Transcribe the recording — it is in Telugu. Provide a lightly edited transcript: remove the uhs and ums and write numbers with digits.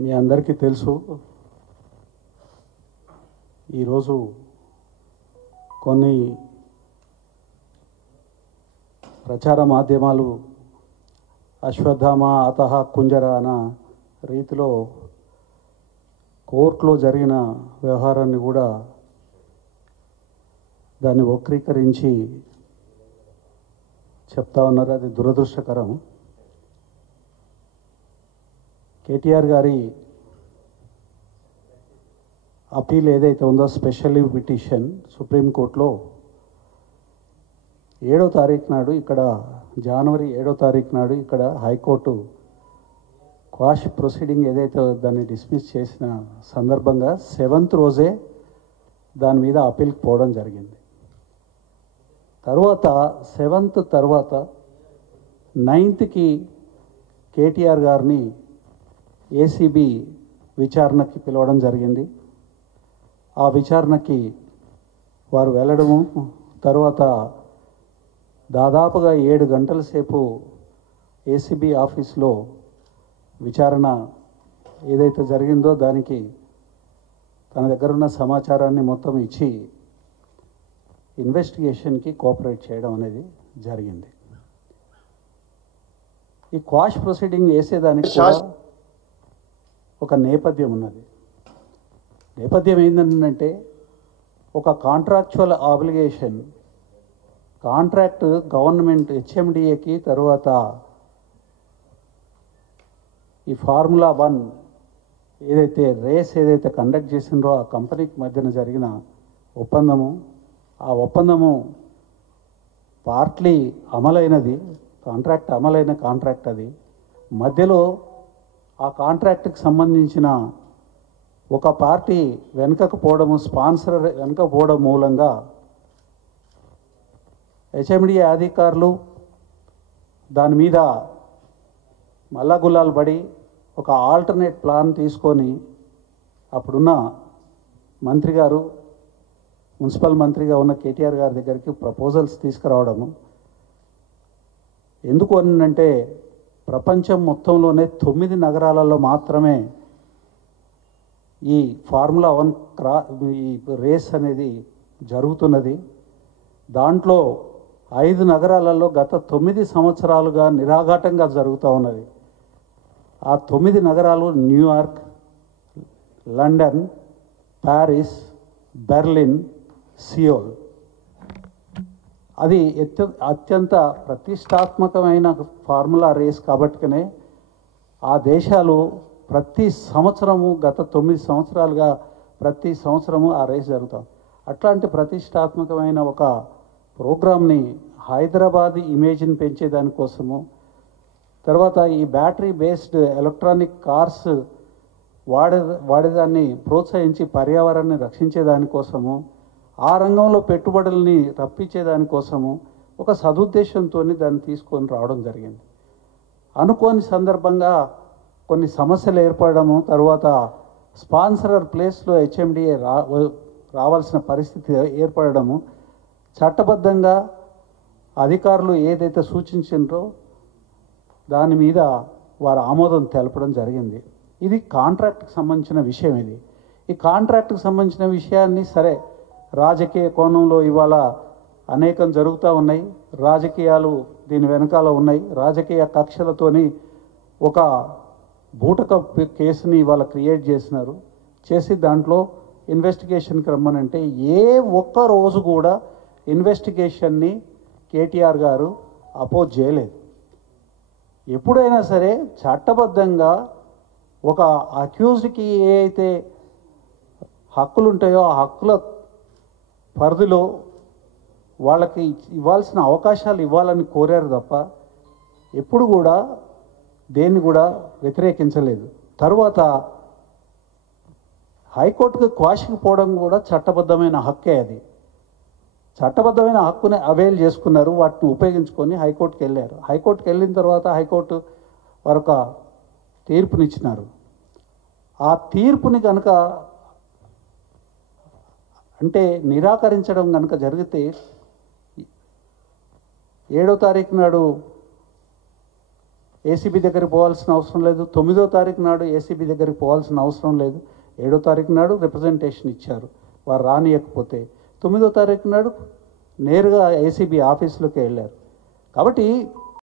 మీ అందరికీ తెలుసు ఈరోజు కొన్ని ప్రచార మాధ్యమాలు అశ్వత్థామ అతహ కుంజర అన్న రీతిలో కోర్టులో జరిగిన వ్యవహారాన్ని కూడా దాన్ని వక్రీకరించి చెప్తా ఉన్నారు. అది దురదృష్టకరం. కేటీఆర్ గారి అపీల్ ఏదైతే ఉందో స్పెషల్ లీవ్ పిటిషన్ సుప్రీంకోర్టులో 7వ తారీఖు నాడు ఇక్కడ జనవరి 7వ తారీఖు నాడు ఇక్కడ హైకోర్టు క్వాష్ ప్రొసీడింగ్ ఏదైతే దాన్ని డిస్మిస్ చేసిన సందర్భంగా 7th రోజే దాని మీద అపీల్కి పోవడం జరిగింది. తర్వాత 7th తర్వాత 9th కేటీఆర్ గారిని ఏసీబీ విచారణకి పిలవడం జరిగింది. ఆ విచారణకి వారు వెళ్ళడము, తర్వాత దాదాపుగా 7 గంటల సేపు ఏసీబీ ఆఫీస్లో విచారణ ఏదైతే జరిగిందో దానికి తన దగ్గర ఉన్న సమాచారాన్ని మొత్తం ఇచ్చి ఇన్వెస్టిగేషన్కి కోఆపరేట్ చేయడం అనేది జరిగింది. ఈ క్వాష్ ప్రొసీడింగ్ వేసేదానికి కూడా ఒక నేపథ్యం ఉన్నది. నేపథ్యం ఏంటంటే ఒక కాంట్రాక్చువల్ ఆబ్లిగేషన్, కాంట్రాక్ట్ గవర్నమెంట్ హెచ్ఎండిఏకి తర్వాత ఈ ఫార్ములా 1 ఏదైతే రేస్ ఏదైతే కండక్ట్ చేసిండ్రో ఆ కంపెనీకి మధ్యన జరిగిన ఒప్పందము, ఆ ఒప్పందము పార్ట్లీ అమలైనది, కాంట్రాక్ట్ అమలైన కాంట్రాక్ట్. అది మధ్యలో ఆ కాంట్రాక్ట్కి సంబంధించిన ఒక పార్టీ వెనుకకు పోవడము, స్పాన్సర్ వెనుక పోవడం మూలంగా హెచ్ఎండిఏ అధికారులు దాని మీద మల్లగుల్లాలు పడి ఒక ఆల్టర్నేట్ ప్లాన్ తీసుకొని అప్పుడున్న మంత్రి గారు, మున్సిపల్ మంత్రిగా ఉన్న కేటీఆర్ గారి దగ్గరికి ప్రపోజల్స్ తీసుకురావడము. ఎందుకు అనంటే ప్రపంచం మొత్తంలోనే 9 నగరాలలో మాత్రమే ఈ ఫార్ములా 1 ఈ రేస్ అనేది జరుగుతున్నది. దాంట్లో 5 నగరాలలో గత 9 సంవత్సరాలుగా నిరాఘాటంగా జరుగుతూ ఉన్నది. ఆ 9 నగరాలు New York, London, Paris, Berlin, Seoul. అది అత్యంత ప్రతిష్టాత్మకమైన ఫార్ములా రేస్ కాబట్టినే ఆ దేశాలు ప్రతి సంవత్సరము గత 9 సంవత్సరాలుగా ప్రతి సంవత్సరము ఆ రేస్ జరుగుతుంది. అట్లాంటి ప్రతిష్టాత్మకమైన ఒక ప్రోగ్రామ్ని హైదరాబాద్ ఇమేజ్ని పెంచేదానికోసము, తర్వాత ఈ బ్యాటరీ బేస్డ్ ఎలక్ట్రానిక్ కార్స్ వాడేదాన్ని ప్రోత్సహించి పర్యావరణాన్ని రక్షించేదానికోసము, ఆ రంగంలో పెట్టుబడుల్ని రప్పించేదానికోసము ఒక సదుద్దేశంతో దాన్ని తీసుకొని రావడం జరిగింది. అనుకోని సందర్భంగా కొన్ని సమస్యలు ఏర్పడము, తర్వాత స్పాన్సరర్ ప్లేస్లో హెచ్ఎండిఏ రావాల్సిన పరిస్థితి ఏర్పడము, చట్టబద్ధంగా అధికారులు ఏదైతే సూచించారో దాని మీద వారు ఆమోదం తెలపడం జరిగింది. ఇది కాంట్రాక్ట్కి సంబంధించిన విషయం. ఈ కాంట్రాక్ట్కి సంబంధించిన విషయాన్ని సరే రాజకీయ కోణంలో ఇవాళ అనేకం జరుగుతూ ఉన్నాయి. రాజకీయాలు దీని వెనకాల ఉన్నాయి. రాజకీయ కక్షలతోని ఒక బూటక కేసుని ఇవాళ క్రియేట్ చేసి దాంట్లో ఇన్వెస్టిగేషన్కి రమ్మనంటే ఏ ఒక్క రోజు కూడా ఇన్వెస్టిగేషన్ని కేటీఆర్ గారు అపోజ్ చేయలేదు. ఎప్పుడైనా సరే చట్టబద్ధంగా ఒక అక్యూజ్డ్కి ఏ అయితే హక్కులు ఉంటాయో ఆ హక్కుల పరిధిలో వాళ్ళకి ఇవ్వాల్సిన అవకాశాలు ఇవ్వాలని కోరారు తప్ప ఎప్పుడు కూడా దేన్ని కూడా వ్యతిరేకించలేదు. తరువాత హైకోర్టుకి క్వాష్కి పోవడం కూడా చట్టబద్ధమైన హక్కే. అది చట్టబద్ధమైన హక్కుని అవైల్ చేసుకున్నారు, వాటిని ఉపయోగించుకొని హైకోర్టుకి వెళ్ళారు. హైకోర్టుకి వెళ్ళిన తర్వాత హైకోర్టు వారొక తీర్పునిచ్చినారు. ఆ తీర్పుని కనుక అంటే నిరాకరించడం కనుక జరిగితే 7వ తారీఖు నాడు ఏసీబీ దగ్గరికి పోవాల్సిన అవసరం లేదు, 9వ తారీఖు నాడు ఏసీబీ దగ్గరికి పోవాల్సిన అవసరం లేదు. 7వ తారీఖు నాడు రిప్రజెంటేషన్ ఇచ్చారు, వారు రానియకపోతే 9వ తారీఖు నాడు నేరుగా ఏసీబీ ఆఫీసులోకి వెళ్ళారు. కాబట్టి